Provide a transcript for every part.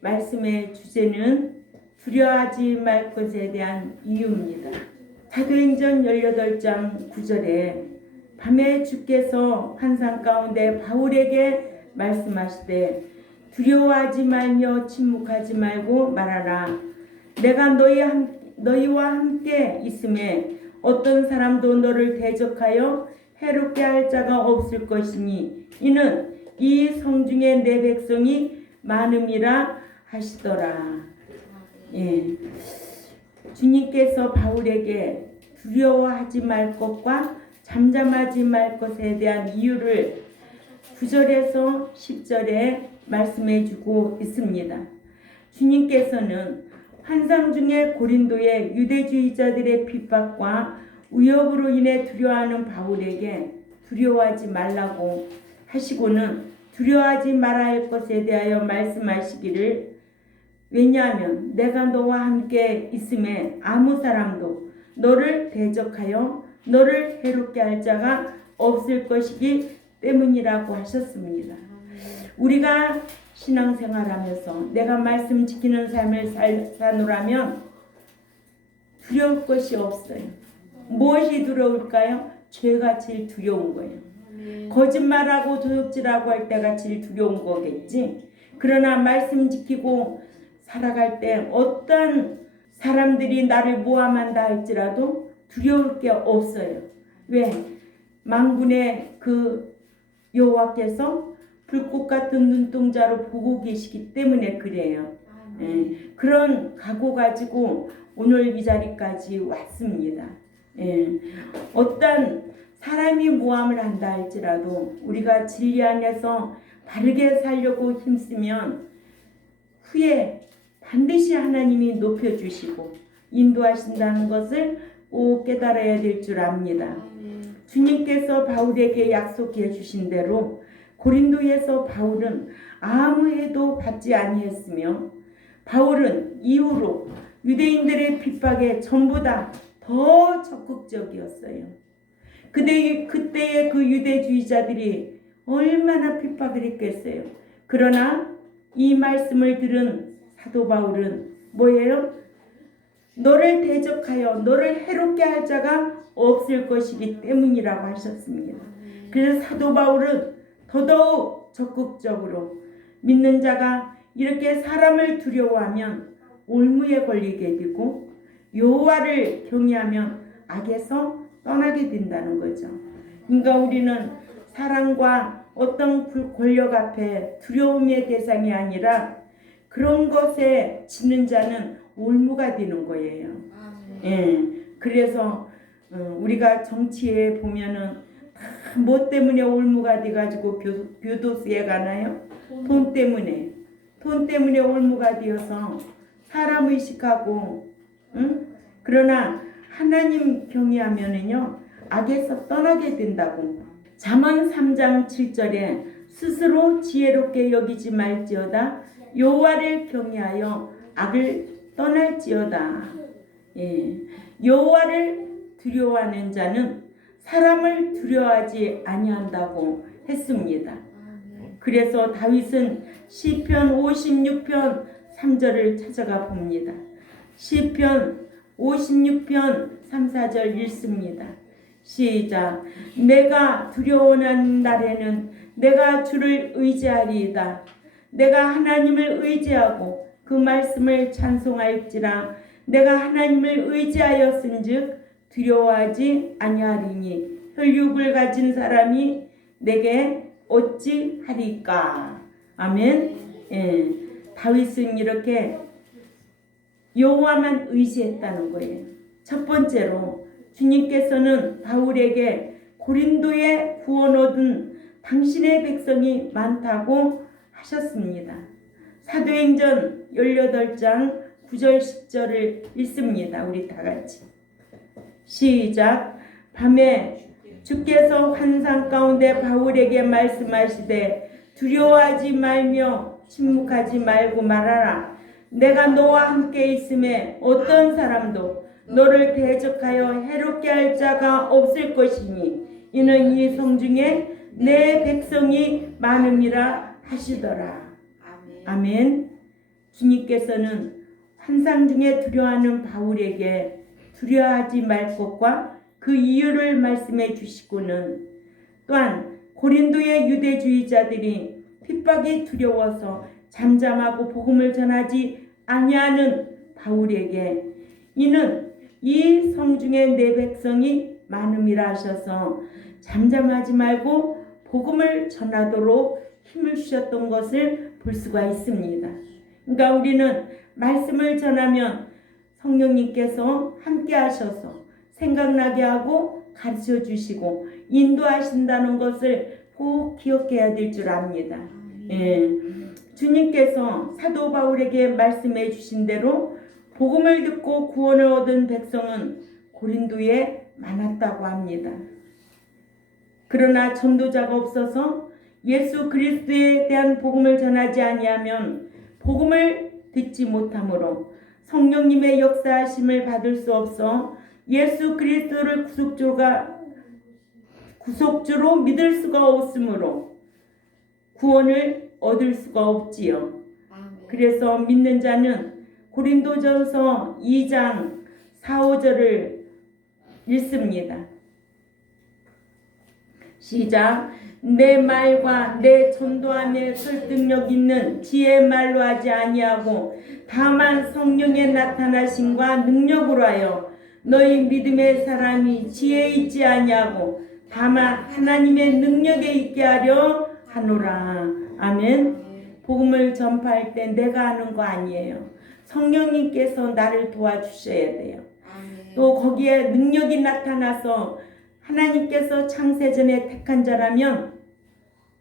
말씀의 주제는 두려워하지 말 것에 대한 이유입니다. 사도행전 18장 9절에 밤에 주께서 환상 가운데 바울에게 말씀하시되 두려워하지 말며 침묵하지 말고 말하라. 내가 너희와 함께 있음에 어떤 사람도 너를 대적하여 해롭게 할 자가 없을 것이니 이는 이 성중에 내 백성이 많음이라 하시더라. 예. 주님께서 바울에게 두려워하지 말 것과 잠잠하지 말 것에 대한 이유를 9절에서 10절에 말씀해 주고 있습니다. 주님께서는 환상 중에 고린도의 유대주의자들의 핍박과 위협으로 인해 두려워하는 바울에게 두려워하지 말라고 하시고는 두려워하지 말아야 할 것에 대하여 말씀하시기를 왜냐하면 내가 너와 함께 있음에 아무 사람도 너를 대적하여 너를 해롭게 할 자가 없을 것이기 때문이라고 하셨습니다. 우리가 신앙생활하면서 내가 말씀 지키는 삶을 사노라면 두려울 것이 없어요. 무엇이 두려울까요? 죄가 제일 두려운 거예요. 거짓말하고 도둑질하고 할 때가 제일 두려운 거겠지. 그러나 말씀 지키고 살아갈 때 어떤 사람들이 나를 모함한다 할지라도 두려울 게 없어요. 왜? 만군의 그 여호와께서 불꽃 같은 눈동자로 보고 계시기 때문에 그래요. 예, 그런 각오 가지고 오늘 이 자리까지 왔습니다. 예, 어떤 사람이 모함을 한다 할지라도 우리가 진리 안에서 바르게 살려고 힘쓰면 후에 반드시 하나님이 높여주시고 인도하신다는 것을 꼭 깨달아야 될 줄 압니다. 주님께서 바울에게 약속해 주신 대로 고린도에서 바울은 아무 해도 받지 아니했으며 바울은 이후로 유대인들의 핍박에 전보다 더 적극적이었어요. 그때의 그 유대주의자들이 얼마나 핍박을 했겠어요. 그러나 이 말씀을 들은 사도 바울은 뭐예요? 너를 대적하여 너를 해롭게 할 자가 없을 것이기 때문이라고 하셨습니다. 그래서 사도 바울은 더더욱 적극적으로 믿는 자가 이렇게 사람을 두려워하면 올무에 걸리게 되고 여호와를 경외하면 악에서 떠나게 된다는 거죠. 그러니까 우리는 사랑과 어떤 권력 앞에 두려움의 대상이 아니라 그런 것에 지는 자는 올무가 되는 거예요. 예, 그래서 우리가 정치에 보면은 뭐 때문에 올무가 돼가지고 교도소에 가나요? 돈 때문에 올무가 되어서 사람 의식하고, 그러나 하나님 경외하면은요 악에서 떠나게 된다고. 잠언 3장 7절에 스스로 지혜롭게 여기지 말지어다 여호와를 경외하여 악을 떠날지어다. 예, 여호와를 두려워하는 자는 사람을 두려워하지 아니한다고 했습니다. 그래서 다윗은 시편 56편 3절을 찾아가 봅니다. 시편 56편 3, 4절 읽습니다. 시작. 내가 두려워하는 날에는 내가 주를 의지하리이다. 내가 하나님을 의지하고 그 말씀을 찬송할지라. 내가 하나님을 의지하였은즉 두려워하지 아니하리니 혈육을 가진 사람이 내게 어찌 하리까. 아멘. 예, 다윗은 이렇게 여호와만 의지했다는 거예요. 첫 번째로 주님께서는 바울에게 고린도에 구원 얻은 당신의 백성이 많다고 하셨습니다. 사도행전 18장 9절 10절을 읽습니다. 우리 다 같이 시작. 밤에 주께서 환상 가운데 바울에게 말씀하시되 두려워하지 말며 침묵하지 말고 말하라. 내가 너와 함께 있음에 어떤 사람도 너를 대적하여 해롭게 할 자가 없을 것이니 이는 이 성중에 내 백성이 많음이라 하시더라. 아멘. 주님께서는 환상 중에 두려워하는 바울에게 두려워하지 말 것과 그 이유를 말씀해 주시고는 또한 고린도의 유대주의자들이 핍박이 두려워서 잠잠하고 복음을 전하지 아니하는 바울에게 이는 이 성중에 내 백성이 많음이라 하셔서 잠잠하지 말고 복음을 전하도록 힘을 주셨던 것을 볼 수가 있습니다. 그러니까 우리는 말씀을 전하면 성령님께서 함께 하셔서 생각나게 하고 가르쳐 주시고 인도하신다는 것을 꼭 기억해야 될 줄 압니다. 예. 주님께서 사도 바울에게 말씀해 주신 대로 복음을 듣고 구원을 얻은 백성은 고린도에 많았다고 합니다. 그러나 전도자가 없어서 예수 그리스도에 대한 복음을 전하지 아니하면 복음을 듣지 못하므로 성령님의 역사하심을 받을 수 없어 예수 그리스도를 구속주로 믿을 수가 없으므로 구원을 얻을 수가 없지요. 그래서 믿는 자는 고린도전서 2장 4, 5절을 읽습니다. 시작. 내 말과 내 전도함에 설득력 있는 지혜의 말로 하지 아니하고 다만 성령의 나타나심과 능력으로 하여 너희 믿음의 사람이 지혜에 있지 아니하고 다만 하나님의 능력에 있게 하려 하노라. 아멘. 복음을 전파할 때 내가 하는 거 아니에요. 성령님께서 나를 도와주셔야 돼요. 또 거기에 능력이 나타나서 하나님께서 창세전에 택한 자라면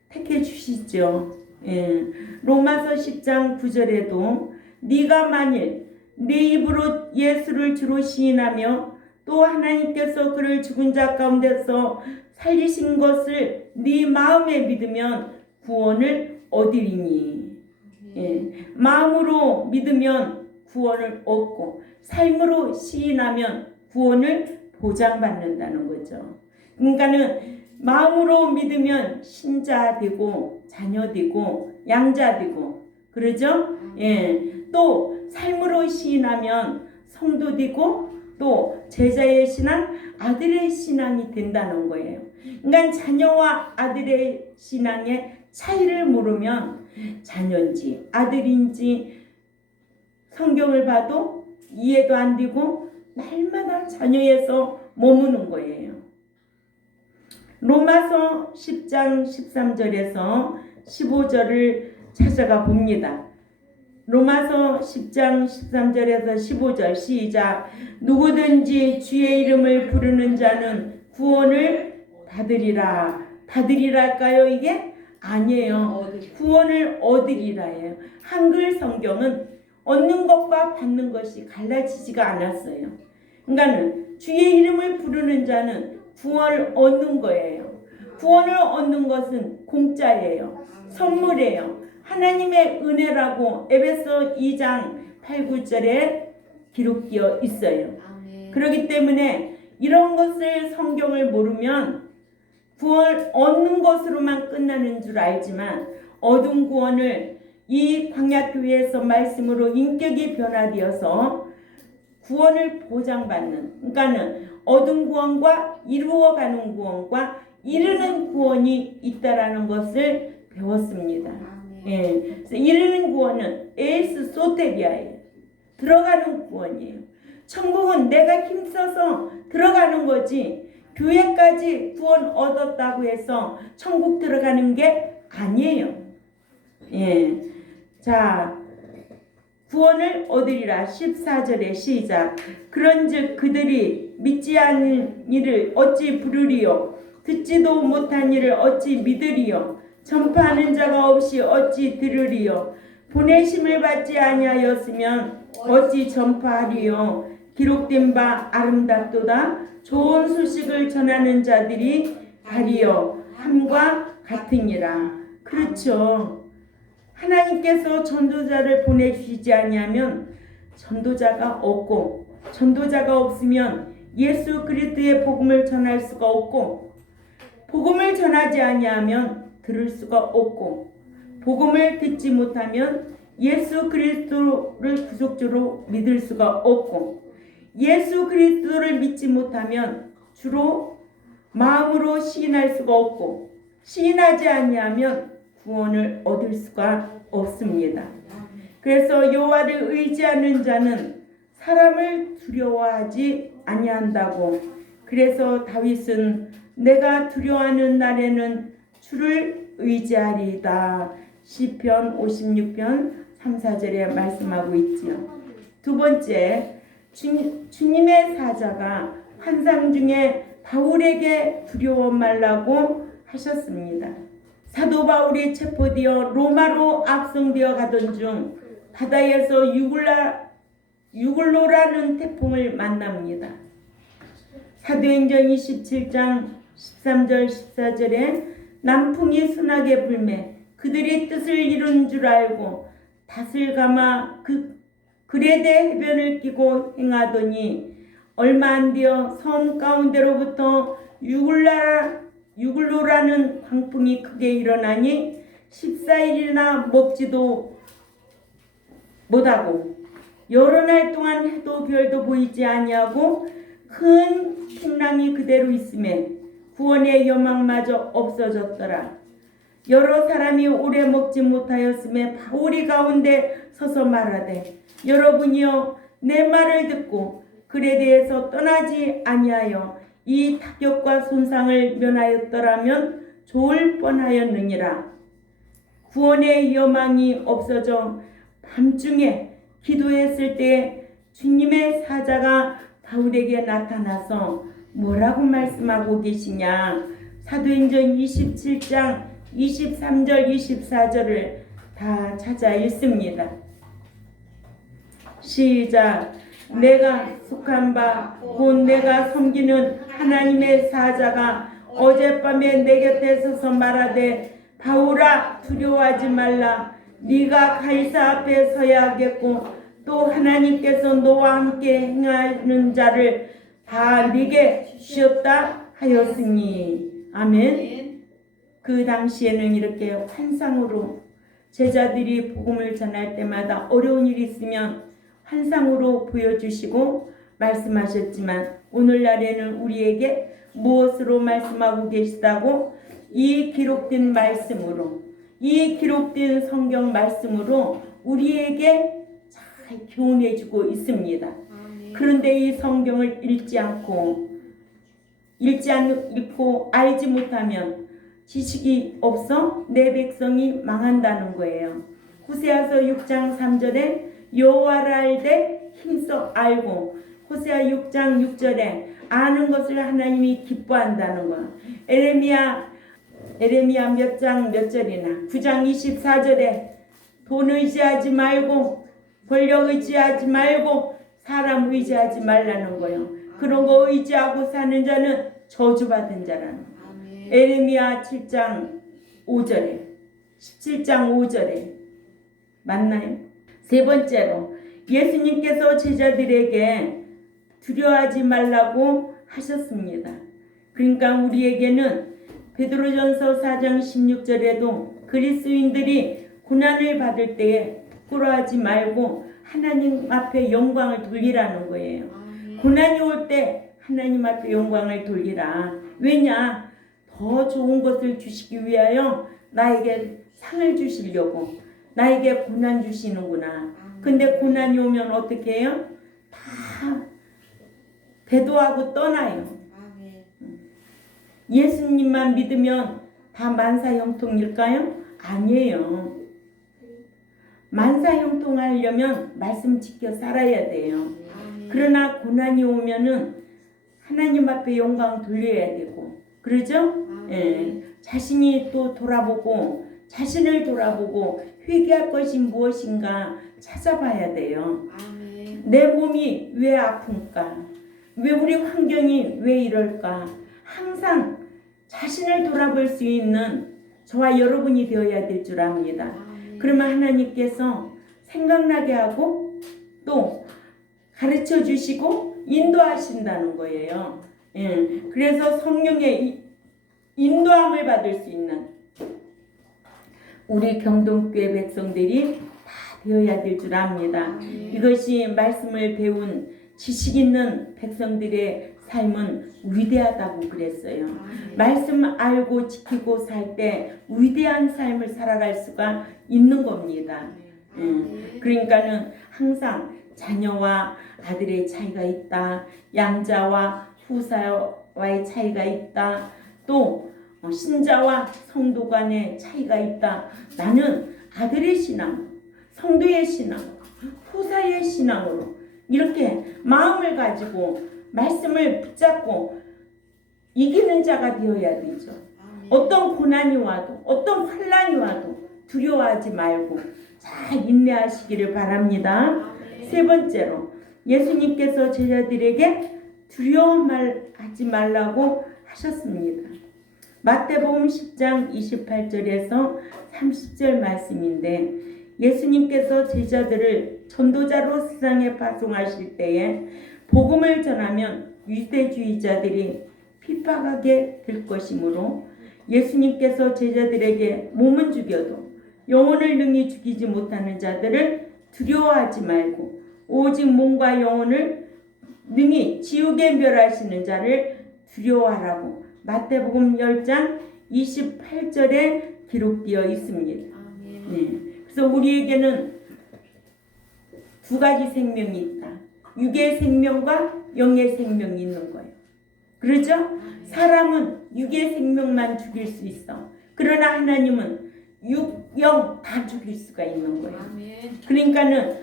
택해 주시죠. 예. 로마서 10장 9절에도 네가 만일 네 입으로 예수를 주로 시인하며 또 하나님께서 그를 죽은 자 가운데서 살리신 것을 네 마음에 믿으면 구원을 얻으리니. 예. 마음으로 믿으면 구원을 얻고 삶으로 시인하면 구원을 보장받는다는 거죠. 그러니까는 마음으로 믿으면 신자 되고 자녀 되고 양자 되고 그러죠? 예. 또 삶으로 시인하면 성도 되고 또 제자의 신앙, 아들의 신앙이 된다는 거예요. 그러니까 자녀와 아들의 신앙의 차이를 모르면 자녀인지 아들인지 성경을 봐도 이해도 안 되고 날마다 자녀에서 머무는 거예요. 로마서 10장 13절에서 15절을 찾아가 봅니다. 로마서 10장 13절에서 15절 시작. 누구든지 주의 이름을 부르는 자는 구원을 받으리라. 받으리랄까요 이게? 아니에요. 구원을 얻으리라예요. 한글 성경은 얻는 것과 받는 것이 갈라지지가 않았어요. 그러니까는 주의 이름을 부르는 자는 구원을 얻는 거예요. 구원을 얻는 것은 공짜예요. 선물이에요. 하나님의 은혜라고 에베소 2장 8, 9절에 기록되어 있어요. 그렇기 때문에 이런 것을 성경을 모르면 구원 얻는 것으로만 끝나는 줄 알지만 얻은 구원을 이 광야교회에서 말씀으로 인격이 변화되어서 구원을 보장받는, 그러니까는 얻은 구원과 이루어가는 구원과 이루는 구원이 있다라는 것을 배웠습니다. 예, 그래서 이루는 구원은 에스 소테리아예요. 들어가는 구원이에요. 천국은 내가 힘써서 들어가는 거지 교회까지 구원 얻었다고 해서 천국 들어가는 게 아니에요. 예, 자 구원을 얻으리라. 14절에 시작. 그런즉 그들이 믿지 않은 이를 어찌 부르리요 듣지도 못한 이를 어찌 믿으리요 전파하는 자가 없이 어찌 들으리요 보내심을 받지 아니하였으면 어찌 전파하리요 기록된 바 아름답도다 좋은 소식을 전하는 자들이 다리요 함과 같으니라. 그렇죠. 하나님께서 전도자를 보내주시지 아니하면 전도자가 없고 전도자가 없으면 예수 그리스도의 복음을 전할 수가 없고 복음을 전하지 아니하면 들을 수가 없고 복음을 듣지 못하면 예수 그리스도를 구속주로 믿을 수가 없고, 예수 그리스도를 믿지 못하면 주로 마음으로 시인할 수가 없고, 시인하지 아니하면 구원을 얻을 수가 없습니다. 그래서 여호와를 의지하는 자는 사람을 두려워하지 아니한다고. 그래서 다윗은 내가 두려워하는 날에는 주를 의지하리이다. 시편 56편 3, 4절에 말씀하고 있지요. 두 번째, 주님의 사자가 환상 중에 바울에게 두려워 말라고 하셨습니다. 사도 바울이 체포되어 로마로 압송되어 가던 중 바다에서 유글로라는 태풍을 만납니다. 사도행전 27장 13절 14절에 남풍이 순하게 불매 그들이 뜻을 이룬 줄 알고 닷을 감아 그레데 해변을 끼고 행하더니 얼마 안 되어 섬 가운데로부터 유글로라는 광풍이 크게 일어나니 14일이나 먹지도 못하고 여러 날 동안 해도 별도 보이지 아니하고 큰 풍랑이 그대로 있음에 구원의 여망마저 없어졌더라. 여러 사람이 오래 먹지 못하였음에 바울이 가운데 서서 말하되 여러분이여 내 말을 듣고 글에 대해서 떠나지 아니하여 이 타격과 손상을 면하였더라면 좋을 뻔하였느니라. 구원의 여망이 없어져 밤중에 기도했을 때 주님의 사자가 바울에게 나타나서 뭐라고 말씀하고 계시냐. 사도행전 27장 23절 24절을 다 찾아 읽습니다. 시작. 내가 속한 바 곧 내가 섬기는 하나님의 사자가 어젯밤에 내 곁에 서서 말하되 바울아 두려워하지 말라. 네가 가이사 앞에 서야 하겠고 또 하나님께서 너와 함께 행하는 자를 다 네게 주셨다 하였으니. 아멘. 그 당시에는 이렇게 환상으로 제자들이 복음을 전할 때마다 어려운 일이 있으면 환상으로 보여주시고 말씀하셨지만 오늘날에는 우리에게 무엇으로 말씀하고 계시다고? 이 기록된 말씀으로, 이 기록된 성경 말씀으로 우리에게 잘 교훈해 주고 있습니다. 그런데 이 성경을 읽고 알지 못하면 지식이 없어 내 백성이 망한다는 거예요. 호세아서 6장 3절에 여호와를 알되 힘써 알고, 호세아 6장 6절에 아는 것을 하나님이 기뻐한다는 거야. 에레미야 몇 장 몇 절이나 9장 24절에 돈 의지하지 말고 권력 의지하지 말고 사람 의지하지 말라는 거예요. 그런 거 의지하고 사는 자는 저주받은 자라는 거예요. 에레미야 7장 5절에 17장 5절에 맞나요? 세 번째로 예수님께서 제자들에게 두려워하지 말라고 하셨습니다. 그러니까 우리에게는 베드로전서 4장 16절에도 그리스도인들이 고난을 받을 때에 부끄러워하지 말고 하나님 앞에 영광을 돌리라는 거예요. 고난이 올 때 하나님 앞에 영광을 돌리라. 왜냐? 더 좋은 것을 주시기 위하여 나에게 상을 주시려고 나에게 고난 주시는구나. 근데 고난이 오면 어떻게 해요? 다 배도하고 떠나요. 예수님만 믿으면 다 만사형통일까요? 아니에요. 만사형통하려면 말씀 지켜 살아야 돼요. 그러나 고난이 오면은 하나님 앞에 영광 돌려야 되고, 그러죠? 예. 자신이 또 자신을 돌아보고 회개할 것이 무엇인가 찾아봐야 돼요. 내 몸이 왜 아픈가? 왜 우리 환경이 왜 이럴까? 항상 자신을 돌아볼 수 있는 저와 여러분이 되어야 될 줄 압니다. 그러면 하나님께서 생각나게 하고 또 가르쳐 주시고 인도하신다는 거예요. 예. 그래서 성령의 인도함을 받을 수 있는 우리 경동교회 백성들이 다 되어야 될 줄 압니다. 이것이 말씀을 배운 지식 있는 백성들의 삶은 위대하다고 그랬어요. 말씀 알고 지키고 살 때 위대한 삶을 살아갈 수가 있는 겁니다. 그러니까는 항상 자녀와 아들의 차이가 있다. 양자와 후사와의 차이가 있다. 또 신자와 성도 간의 차이가 있다. 나는 아들의 신앙, 성도의 신앙, 후사의 신앙으로 이렇게 마음을 가지고 말씀을 붙잡고 이기는 자가 되어야 되죠. 어떤 고난이 와도 어떤 환난이 와도 두려워하지 말고 잘 인내하시기를 바랍니다. 세 번째로 예수님께서 제자들에게 두려워하지 말라고 하셨습니다. 마태복음 10장 28절에서 30절 말씀인데 예수님께서 제자들을 전도자로 세상에 파송하실 때에 복음을 전하면 유대주의자들이 핍박하게 될 것이므로 예수님께서 제자들에게 몸은 죽여도 영혼을 능히 죽이지 못하는 자들을 두려워하지 말고 오직 몸과 영혼을 능히 지옥에 멸하시는 자를 두려워하라고 마태복음 10장 28절에 기록되어 있습니다. 네. 그래서 우리에게는 두 가지 생명이 있다. 육의 생명과 영의 생명이 있는 거예요. 그렇죠? 사람은 육의 생명만 죽일 수 있어. 그러나 하나님은 육, 영 다 죽일 수가 있는 거예요. 그러니까는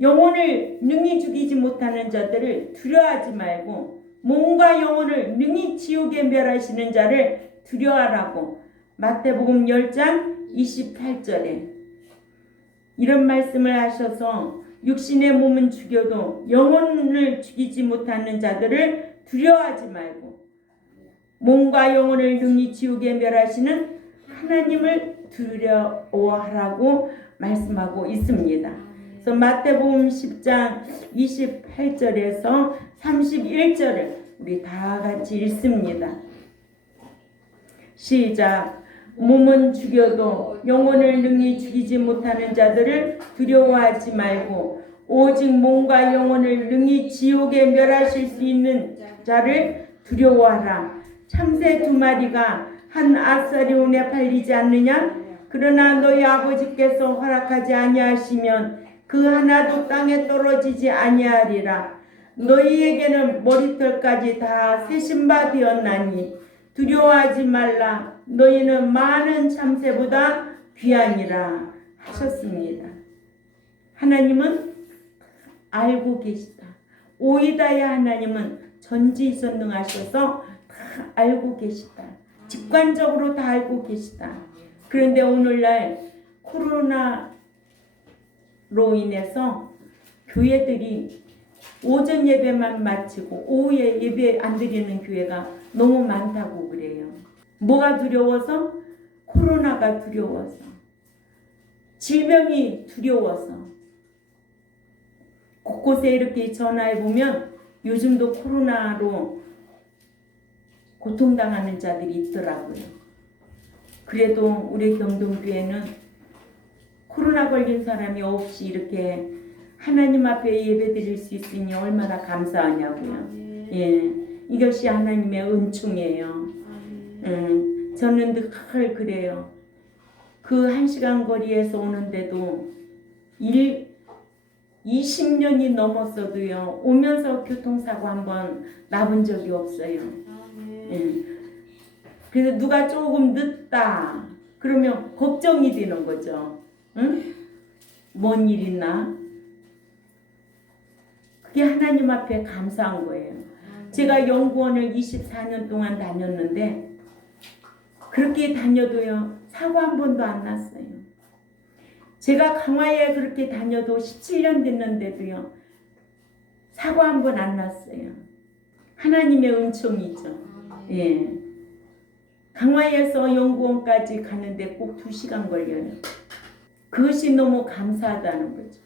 영혼을 능히 죽이지 못하는 자들을 두려워하지 말고 몸과 영혼을 능히 지옥에 멸하시는 자를 두려워하라고 마태복음 10장 28절에 이런 말씀을 하셔서 육신의 몸은 죽여도 영혼을 죽이지 못하는 자들을 두려워하지 말고 몸과 영혼을 능히 지옥에 멸하시는 하나님을 두려워하라고 말씀하고 있습니다. 그래서 마태복음 10장 28절에서 31절을 우리 다 같이 읽습니다. 시작. 몸은 죽여도 영혼을 능히 죽이지 못하는 자들을 두려워하지 말고 오직 몸과 영혼을 능히 지옥에 멸하실 수 있는 자를 두려워하라. 참새 2마리가 한 아사리온에 팔리지 않느냐? 그러나 너희 아버지께서 허락하지 아니하시면 그 하나도 땅에 떨어지지 아니하리라. 너희에게는 머리털까지 다 세신 바 되었나니 두려워하지 말라. 너희는 많은 참새보다 귀하니라 하셨습니다. 하나님은 알고 계시다. 오이다의 하나님은 전지전능하셔서 다 알고 계시다. 직관적으로 다 알고 계시다. 그런데 오늘날 코로나로 인해서 교회들이 오전 예배만 마치고 오후에 예배 안 드리는 교회가 너무 많다고 그래요. 뭐가 두려워서? 코로나가 두려워서, 질병이 두려워서. 곳곳에 이렇게 전화해 보면 요즘도 코로나로 고통당하는 자들이 있더라고요. 그래도 우리 경동교회는 코로나 걸린 사람이 없이 이렇게 하나님 앞에 예배 드릴 수 있으니 얼마나 감사하냐고요. 예, 이것이 하나님의 은총이에요. 저는 늘 그래요. 그 1시간 거리에서 오는데도 20년이 넘었어도요. 오면서 교통사고 한번 나본 적이 없어요. 예. 그래서 누가 조금 늦다 그러면 걱정이 되는 거죠. 응? 뭔 일 있나? 그게 하나님 앞에 감사한 거예요. 제가 연구원을 24년 동안 다녔는데 그렇게 다녀도요. 사고 한 번도 안 났어요. 제가 강화에 그렇게 다녀도 17년 됐는데도요. 사고 한 번 안 났어요. 하나님의 은총이죠. 예. 강화에서 연구원까지 가는데 꼭 2시간 걸려요. 그것이 너무 감사하다는 거죠.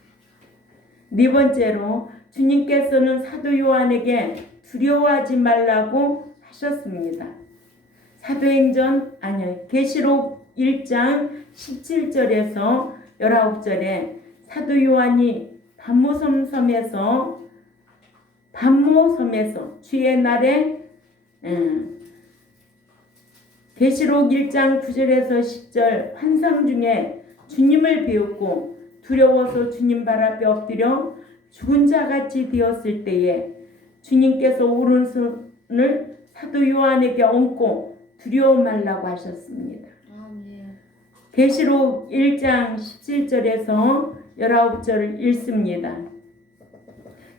네 번째로 주님께서는 사도 요한에게 두려워하지 말라고 하셨습니다. 계시록 1장 17절에서 19절에 사도 요한이 반모섬에서 주의 날에 계시록 1장 9절에서 10절 환상 중에 주님을 배웠고 두려워서 주님 발 앞에 엎드려 죽은 자같이 되었을 때에 주님께서 오른손을 사도 요한에게 얹고 두려워 말라고 하셨습니다. 계시록 1장 17절에서 19절을 읽습니다.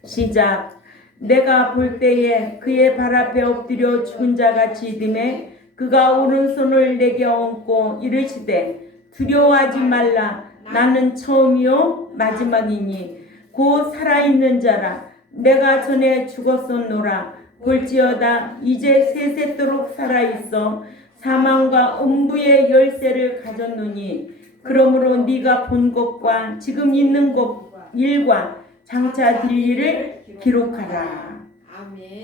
시작. 내가 볼 때에 그의 발 앞에 엎드려 죽은 자같이 됨에 그가 오른손을 내게 얹고 이르시되 두려워하지 말라. 나는 처음이요 마지막이니 곧 살아있는 자라. 내가 전에 죽었었노라. 볼지어다 이제 세세토록 살아있어 사망과 음부의 열쇠를 가졌노니 그러므로 네가 본 것과 지금 있는 것 일과 장차 될 일을 기록하라.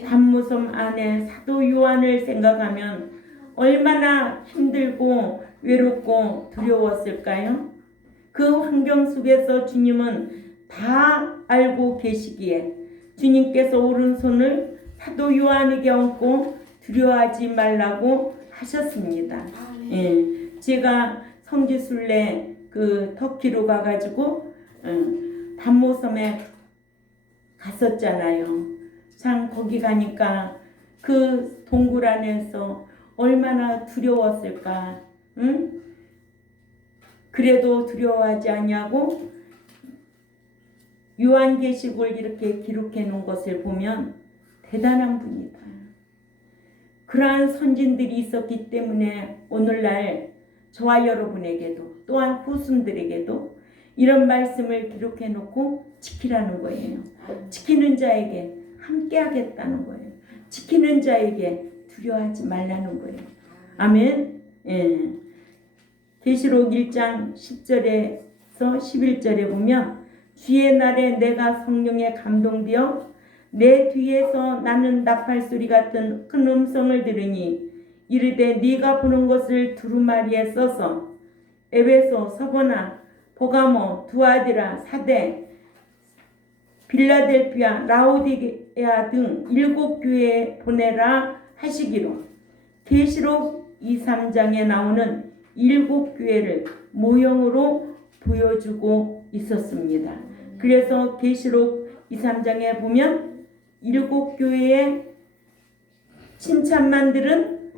반모섬 안에 사도 요한을 생각하면 얼마나 힘들고 외롭고 두려웠을까요? 그 환경 속에서 주님은 다 알고 계시기에 주님께서 오른손을 사도 요한에게 얹고 두려워하지 말라고 하셨습니다. 예, 제가 성지순례 그 터키로 가가지고 반모섬에 갔었잖아요. 참 거기 가니까 그 동굴 안에서 얼마나 두려웠을까. 응? 그래도 두려워하지 않냐고 요한계시록을 이렇게 기록해 놓은 것을 보면 대단한 분이다. 그러한 선진들이 있었기 때문에 오늘날 저와 여러분에게도 또한 후손들에게도 이런 말씀을 기록해 놓고 지키라는 거예요. 지키는 자에게 함께 하겠다는 거예요. 지키는 자에게 두려워하지 말라는 거예요. 아멘. 예. 계시록 1장 10절에서 11절에 보면 주의 날에 내가 성령에 감동되어 내 뒤에서 나는 나팔소리 같은 큰 음성을 들으니 이르되 네가 보는 것을 두루마리에 써서 에베소, 서보나, 보가모, 두아디라, 사대, 빌라델피아, 라오디게아 등 7교회에 보내라 하시기로 계시록 2, 3장에 나오는 7교회를 모형으로 보여주고 있었습니다. 그래서 계시록 2, 3장에 보면 7교회의 칭찬만 들은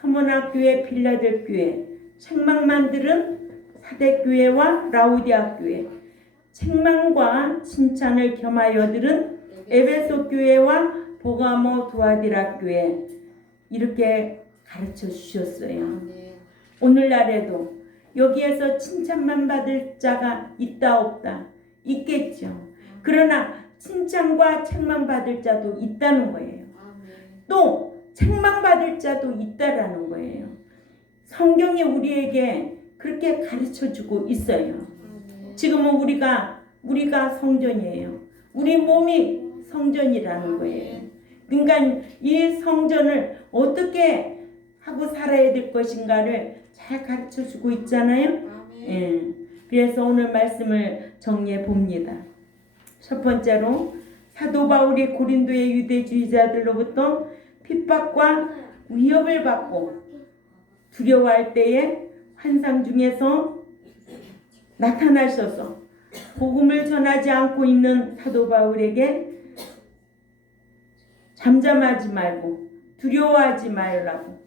서문학교회, 빌라델교회, 책망만 들은 사대교회와 라우디아 교회, 책망과 칭찬을 겸하여 들은 에베소 교회와 보가모 두아디라 교회 이렇게 가르쳐 주셨어요. 오늘날에도 여기에서 칭찬만 받을 자가 있다 없다 있겠죠. 그러나 칭찬과 책망 받을 자도 있다는 거예요. 또 책망 받을 자도 있다라는 거예요. 성경이 우리에게 그렇게 가르쳐 주고 있어요. 지금은 우리가 성전이에요. 우리 몸이 성전이라는 거예요. 그러니까 이 성전을 어떻게 하고 살아야 될 것인가를 잘 가르쳐 주고 있잖아요. 예. 그래서 오늘 말씀을 정리해 봅니다. 첫 번째로 사도 바울이 고린도의 유대주의자들로부터 핍박과 위협을 받고 두려워할 때에 환상 중에서 나타나셔서 복음을 전하지 않고 있는 사도 바울에게 잠잠하지 말고 두려워하지 말라고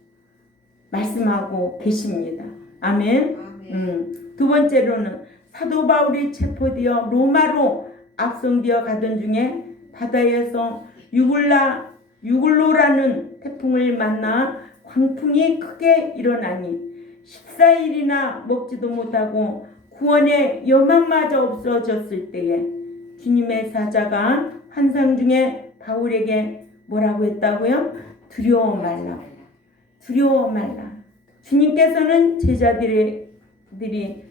말씀하고 계십니다. 아멘. 두 번째로는 사도 바울이 체포되어 로마로 압송되어 가던 중에 바다에서 유글로라는 태풍을 만나 광풍이 크게 일어나니 14일이나 먹지도 못하고 구원의 여망마저 없어졌을 때에 주님의 사자가 환상 중에 바울에게 뭐라고 했다고요? 두려워 말라. 두려워 말라. 주님께서는 제자들이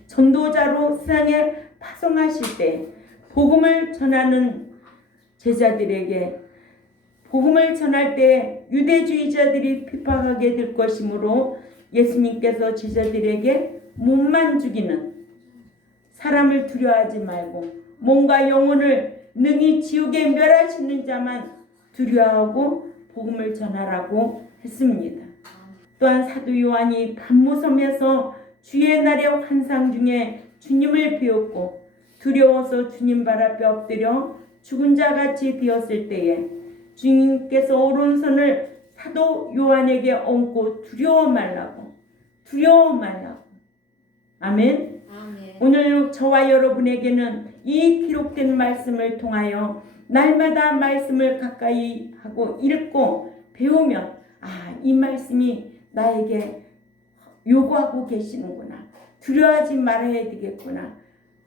전도자로 세상에 파송하실 때 복음을 전하는 제자들에게 복음을 전할 때 유대주의자들이 핍박하게 될 것이므로 예수님께서 제자들에게 몸만 죽이는 사람을 두려워하지 말고 몸과 영혼을 능히 지옥에 멸하시는 자만 두려워하고 복음을 전하라고 했습니다. 또한 사도 요한이 밤모섬에서 주의 날의 환상 중에 주님을 배웠고 두려워서 주님 발 앞에 엎드려 죽은 자같이 되었을 때에 주님께서 오른손을 사도 요한에게 얹고 두려워 말라고 아멘. 오늘 저와 여러분에게는 이 기록된 말씀을 통하여 날마다 말씀을 가까이 하고 읽고 배우면 이 말씀이 나에게 요구하고 계시는구나. 두려워하지 말아야 되겠구나.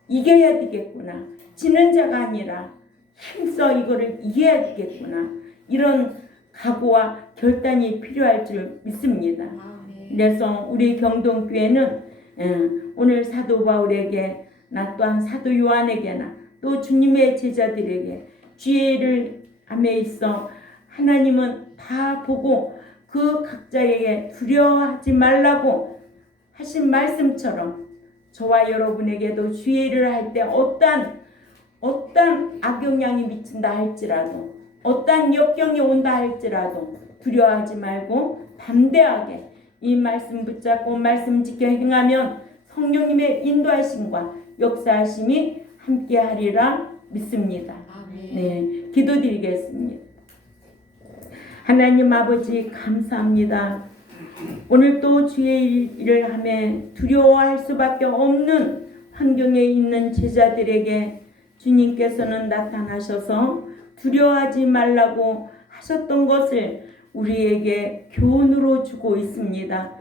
이겨야 되겠구나. 지는 자가 아니라 힘써 이거를 이겨야 되겠구나. 이런 각오와 결단이 필요할 줄 믿습니다. 그래서 우리 경동교회는 오늘 사도 바울에게 나 또한 사도 요한에게나 또 주님의 제자들에게 지혜를 함에 있어 하나님은 다 보고 그 각자에게 두려워하지 말라고 하신 말씀처럼 저와 여러분에게도 주의를 할 때 어떤 악영향이 미친다 할지라도 어떤 역경이 온다 할지라도 두려워하지 말고 담대하게 이 말씀 붙잡고 말씀 지켜 행하면 성령님의 인도하심과 역사하심이 함께하리라 믿습니다. 네, 기도드리겠습니다. 하나님 아버지 감사합니다. 오늘 또 주의 일을 하며 두려워할 수밖에 없는 환경에 있는 제자들에게 주님께서는 나타나셔서 두려워하지 말라고 하셨던 것을 우리에게 교훈으로 주고 있습니다.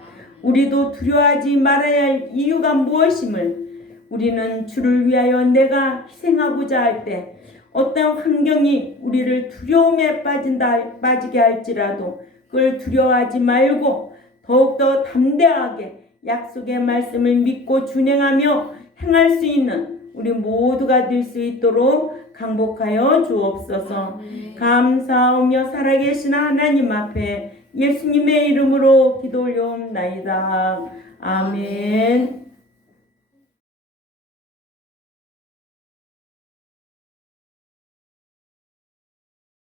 우리도 두려워하지 말아야 할 이유가 무엇임을 우리는 주를 위하여 내가 희생하고자 할 때 어떤 환경이 우리를 두려움에 빠지게 할지라도 그걸 두려워하지 말고 더욱더 담대하게 약속의 말씀을 믿고 준행하며 행할 수 있는 우리 모두가 될 수 있도록 강복하여 주옵소서. 감사하며 살아계신 하나님 앞에 예수님의 이름으로 기도 올려옵나이다. 아멘.